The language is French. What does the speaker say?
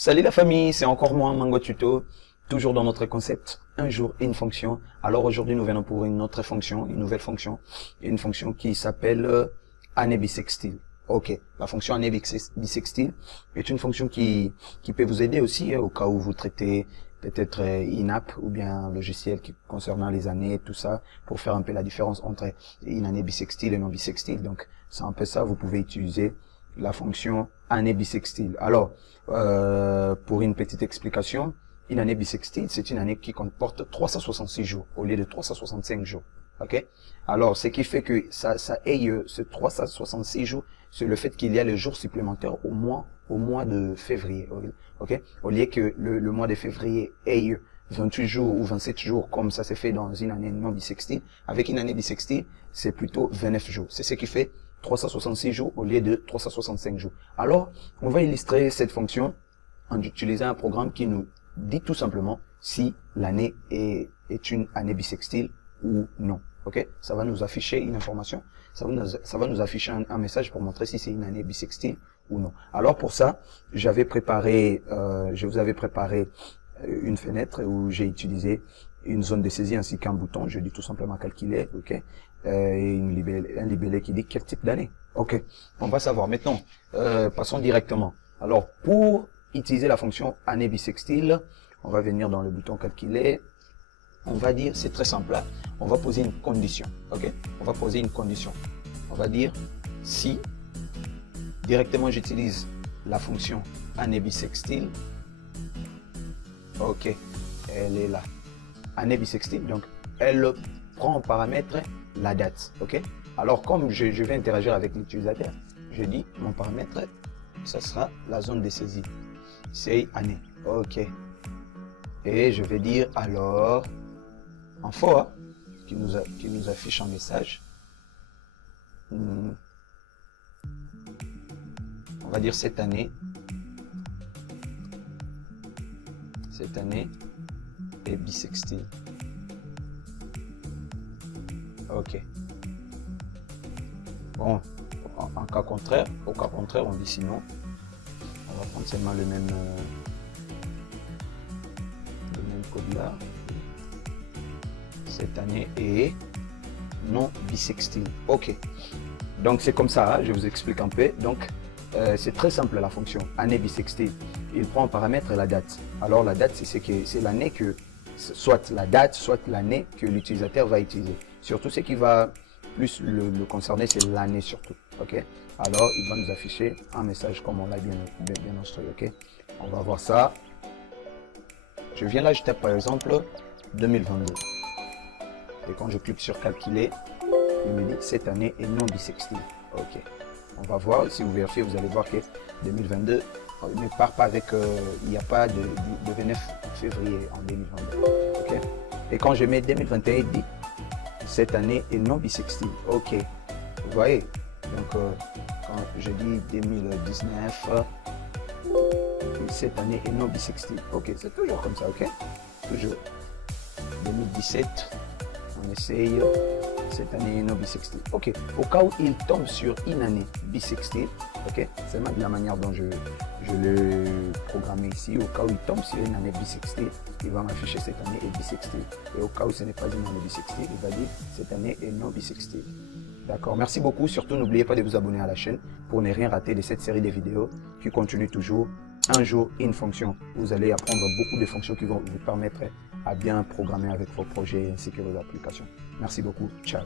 Salut la famille, c'est encore moi, Mango Tuto, toujours dans notre concept, un jour une fonction. Alors aujourd'hui, nous venons pour une autre fonction, une nouvelle fonction, une fonction qui s'appelle année bissextile. Ok, la fonction année bissextile est une fonction qui peut vous aider aussi au cas où vous traitez peut-être une app ou bien un logiciel concernant les années, tout ça, pour faire un peu la différence entre une année bissextile et non bissextile. Donc, c'est un peu ça, vous pouvez utiliser la fonction année bissextile. Alors, pour une petite explication, une année bissextile, c'est une année qui comporte 366 jours au lieu de 365 jours. Ok? Alors, ce qui fait que ça ait ce 366 jours, c'est le fait qu'il y a les jours supplémentaires au mois de février. Ok? Au lieu que le mois de février ait 28 jours ou 27 jours, comme ça s'est fait dans une année non bissextile, avec une année bissextile, c'est plutôt 29 jours. C'est ce qui fait 366 jours au lieu de 365 jours. Alors, on va illustrer cette fonction en utilisant un programme qui nous dit tout simplement si l'année est une année bissextile ou non. Ok? Ça va nous afficher une information, ça va nous afficher un message pour montrer si c'est une année bissextile ou non. Alors pour ça, je vous avais préparé une fenêtre où j'ai utilisé une zone de saisie ainsi qu'un bouton. Je dis tout simplement calculer, ok, et un libellé qui dit quel type d'année. Ok, on va savoir maintenant. Passons directement. Alors pour utiliser la fonction année bissextile, on va venir dans le bouton calculer. On va dire, c'est très simple, là. On va poser une condition, ok. On va poser une condition. On va dire si directement j'utilise la fonction année bissextile. Ok, elle est là. Année bissextile, donc elle prend en paramètre la date. Ok. Alors comme je vais interagir avec l'utilisateur, je dis mon paramètre, ça sera la zone de saisie. C'est année. Ok. Et je vais dire alors info qui nous affiche un message. On va dire cette année est bissextile. Ok. Bon, au cas contraire, on dit sinon. On va prendre seulement le même code là. Cette année est non bissextile. Ok. Donc c'est comme ça, hein, je vous explique un peu. Donc c'est très simple la fonction année bissextile. Il prend en paramètre la date. Alors la date, c'est l'année que, soit la date, soit l'année que l'utilisateur va utiliser. Surtout ce qui va plus le concerner, c'est l'année surtout. Ok. Alors il va nous afficher un message comme on l'a bien instruit. Ok. On va voir ça. Je viens là, je tape par exemple 2022. Et quand je clique sur calculer, il me dit cette année est non bissextile. Ok. On va voir, si vous vérifiez, vous allez voir que 2022 ne part pas avec, il n'y a pas de 29 février en 2022. Ok. Et quand je mets 2021, il dit cette année est non bissextile. Ok. Vous voyez. Donc quand je dis 2019, cette année est non bissextile. Ok. C'est toujours comme ça. Ok. Toujours. 2017. On essaye, cette année non bissextile. Ok, au cas où il tombe sur une année bissextile, ok, c'est de la manière dont je l'ai programmé ici. Au cas où il tombe sur une année bissextile, il va m'afficher cette année est bissextile. Et au cas où ce n'est pas une année bissextile, il va dire cette année est non bissextile. D'accord, merci beaucoup. Surtout, n'oubliez pas de vous abonner à la chaîne pour ne rien rater de cette série de vidéos qui continue toujours. Un jour, une fonction. Vous allez apprendre beaucoup de fonctions qui vont vous permettre à bien programmer avec vos projets ainsi que vos applications. Merci beaucoup. Ciao.